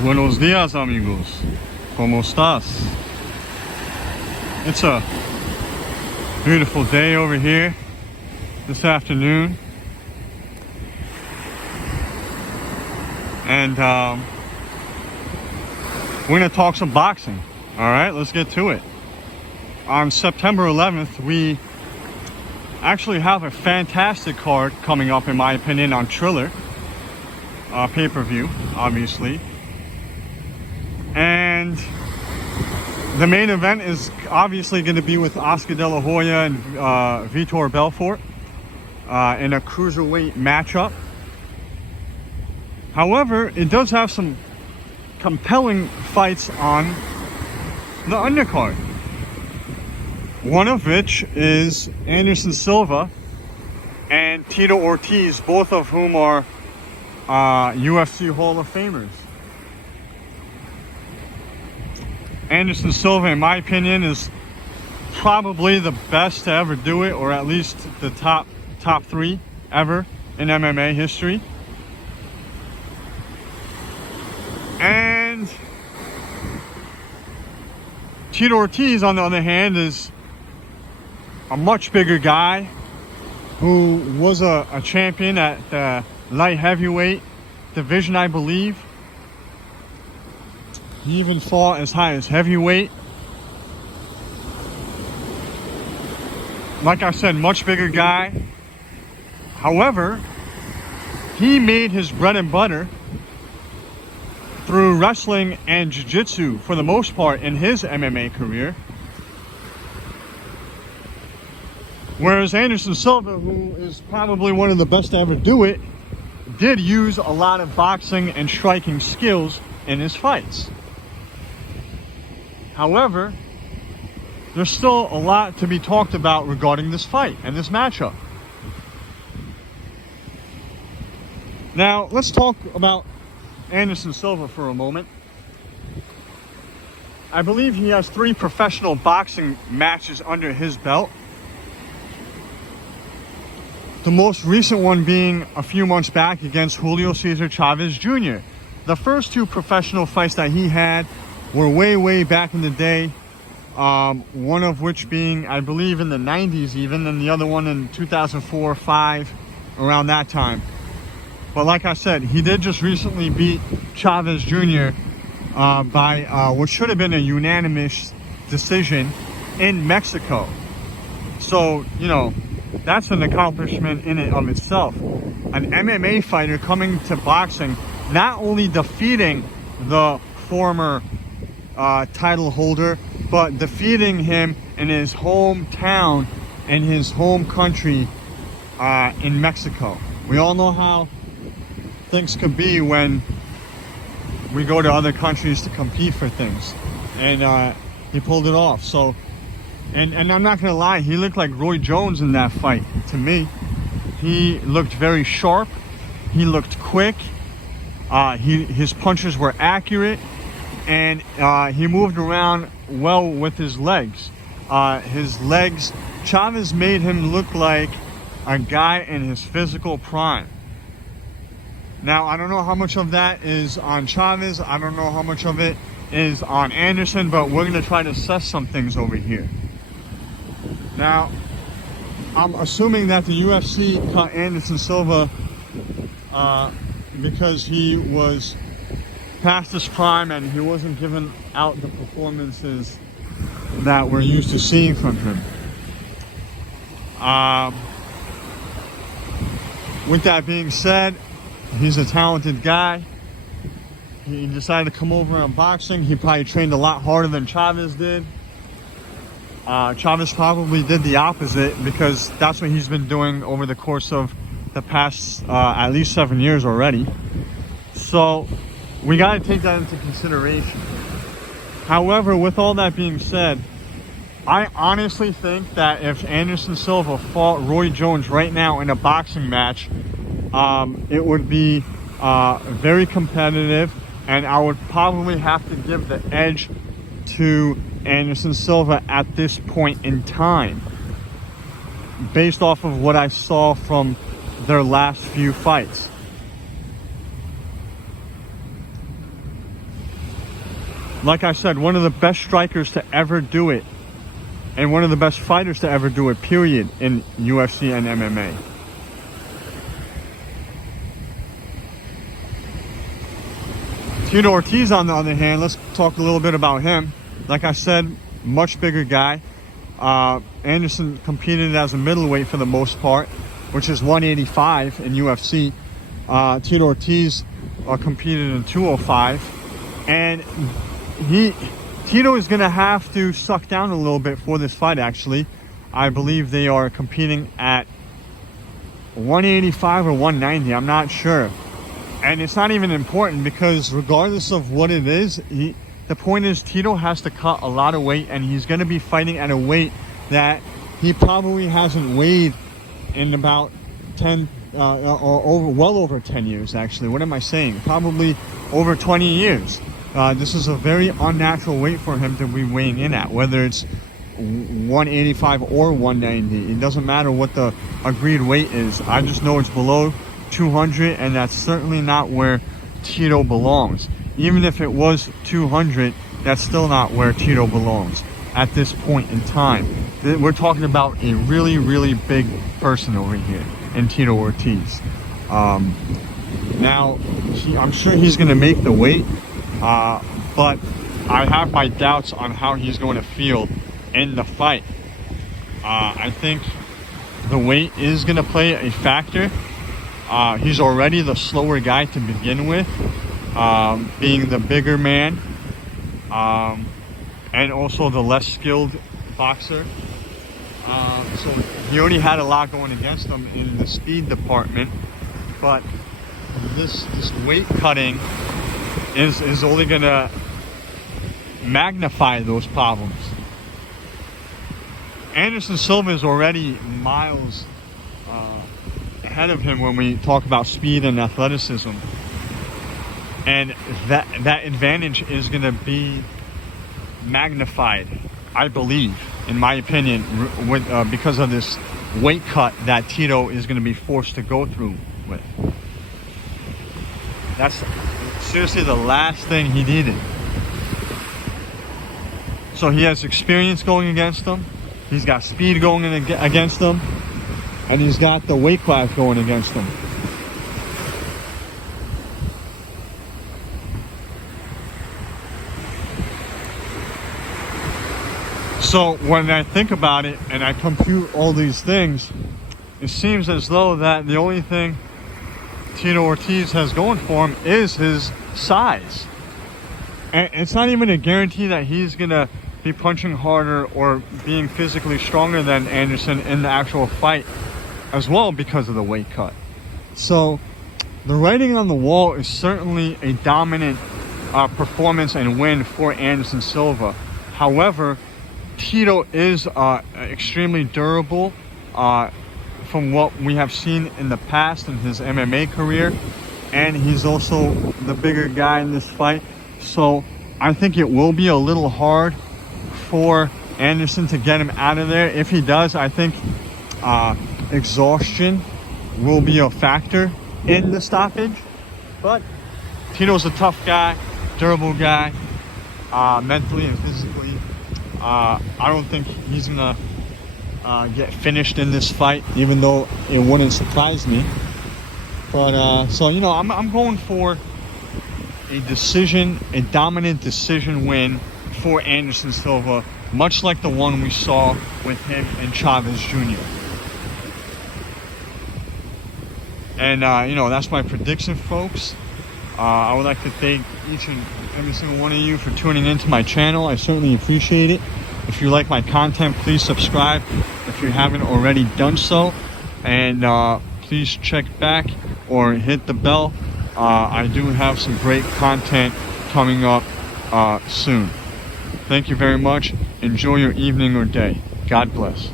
Buenos días, amigos. ¿Cómo estás? It's a beautiful day over here this afternoon. And we're going to talk some boxing. All right, let's get to it. On September 11th, we actually have a fantastic card coming up, in my opinion, on Triller. Pay-per-view, obviously. And the main event is obviously going to be with Oscar De La Hoya and Vitor Belfort in a cruiserweight matchup. However, it does have some compelling fights on the undercard. One of which is Anderson Silva and Tito Ortiz, both of whom are UFC Hall of Famers. Anderson Silva, in my opinion, is probably the best to ever do it, or at least the top three ever in MMA history. And Tito Ortiz, on the other hand, is a much bigger guy who was a champion at the light heavyweight division, I believe. He even fought as high as heavyweight. Like I said, much bigger guy. However, he made his bread and butter through wrestling and jiu-jitsu for the most part in his MMA career. Whereas Anderson Silva, who is probably one of the best to ever do it, did use a lot of boxing and striking skills in his fights. However, there's still a lot to be talked about regarding this fight and this matchup. Now, let's talk about Anderson Silva for a moment. I believe he has 3 professional boxing matches under his belt. The most recent one being a few months back against Julio Cesar Chavez Jr. The first 2 professional fights that he had were way back in the day. One of which being, I believe, in the 90s even, and the other one in 2004-05, around that time. But like I said, he did just recently beat Chavez Jr. By what should have been a unanimous decision in Mexico. So, you know, that's an accomplishment in and of itself. An MMA fighter coming to boxing, not only defeating the former title holder, but defeating him in his hometown, in his home country, in Mexico. We all know how things could be when we go to other countries to compete for things, and he pulled it off. So, and I'm not gonna lie, he looked like Roy Jones in that fight to me. He looked very sharp, he looked quick, his punches were accurate, and he moved around well with his legs. Chavez made him look like a guy in his physical prime. Now, I don't know how much of that is on Chavez. I don't know how much of it is on Anderson, but we're going to try to assess some things over here. Now, I'm assuming that the UFC cut Anderson Silva because he was past his prime and he wasn't giving out the performances that we're used to seeing from him. With that being said, he's a talented guy. He decided to come over on boxing. He probably trained a lot harder than Chavez did. Chavez probably did the opposite, because that's what he's been doing over the course of the past at least 7 years already. So we got to take that into consideration. However, with all that being said, I honestly think that if Anderson Silva fought Roy Jones right now in a boxing match, it would be very competitive, and I would probably have to give the edge to Anderson Silva at this point in time, based off of what I saw from their last few fights. like I said, one of the best strikers to ever do it, and one of the best fighters to ever do it, period, in UFC and MMA. Tito Ortiz, on the other hand, let's talk a little bit about him. Like I said, much bigger guy. Anderson competed as a middleweight for the most part, which is 185 in UFC. Tito Ortiz competed in 205, and Tito is going to have to suck down a little bit for this fight. Actually, I believe they are competing at 185 or 190. I'm not sure, and it's not even important, because regardless of what it is, the point is Tito has to cut a lot of weight, and he's going to be fighting at a weight that he probably hasn't weighed in about 10 or well over 10 years. Actually, what am I saying? Probably over 20 years. This is a very unnatural weight for him to be weighing in at, whether it's 185 or 190. It doesn't matter what the agreed weight is. I just know it's below 200, and that's certainly not where Tito belongs. Even if it was 200, that's still not where Tito belongs at this point in time. We're talking about a really, really big person over here in Tito Ortiz. Now, I'm sure he's going to make the weight, but I have my doubts on how he's going to feel in the fight. I think the weight is going to play a factor. He's already the slower guy to begin with, being the bigger man, and also the less skilled boxer. So he already had a lot going against him in the speed department, but this weight cutting is only going to magnify those problems. Anderson Silva is already miles ahead of him when we talk about speed and athleticism, and that advantage is going to be magnified, I believe, in my opinion, because of this weight cut that Tito is going to be forced to go through with. That's seriously the last thing he needed. So he has experience going against him, he's got speed going against him, and he's got the weight class going against him. So when I think about it and I compute all these things, it seems as though that the only thing Tito Ortiz has going for him is his size. And it's not even a guarantee that he's going to be punching harder or being physically stronger than Anderson in the actual fight as well, because of the weight cut. So the writing on the wall is certainly a dominant performance and win for Anderson Silva. However, Tito is extremely durable from what we have seen in the past in his MMA career, and he's also the bigger guy in this fight. So I think it will be a little hard for Anderson to get him out of there. If he does, I think exhaustion will be a factor in the stoppage. But Tito's a tough guy, durable guy, mentally and physically. I don't think he's gonna get finished in this fight, even though it wouldn't surprise me. But so, you know, I'm going for a decision, a dominant decision win for Anderson Silva, much like the one we saw with him and Chavez Jr. And you know, that's my prediction, folks. I would like to thank each and every single one of you for tuning into my channel. I certainly appreciate it. If you like my content, please subscribe if you haven't already done so, and please check back or hit the bell. I do have some great content coming up soon. Thank you very much. Enjoy your evening or day. God bless.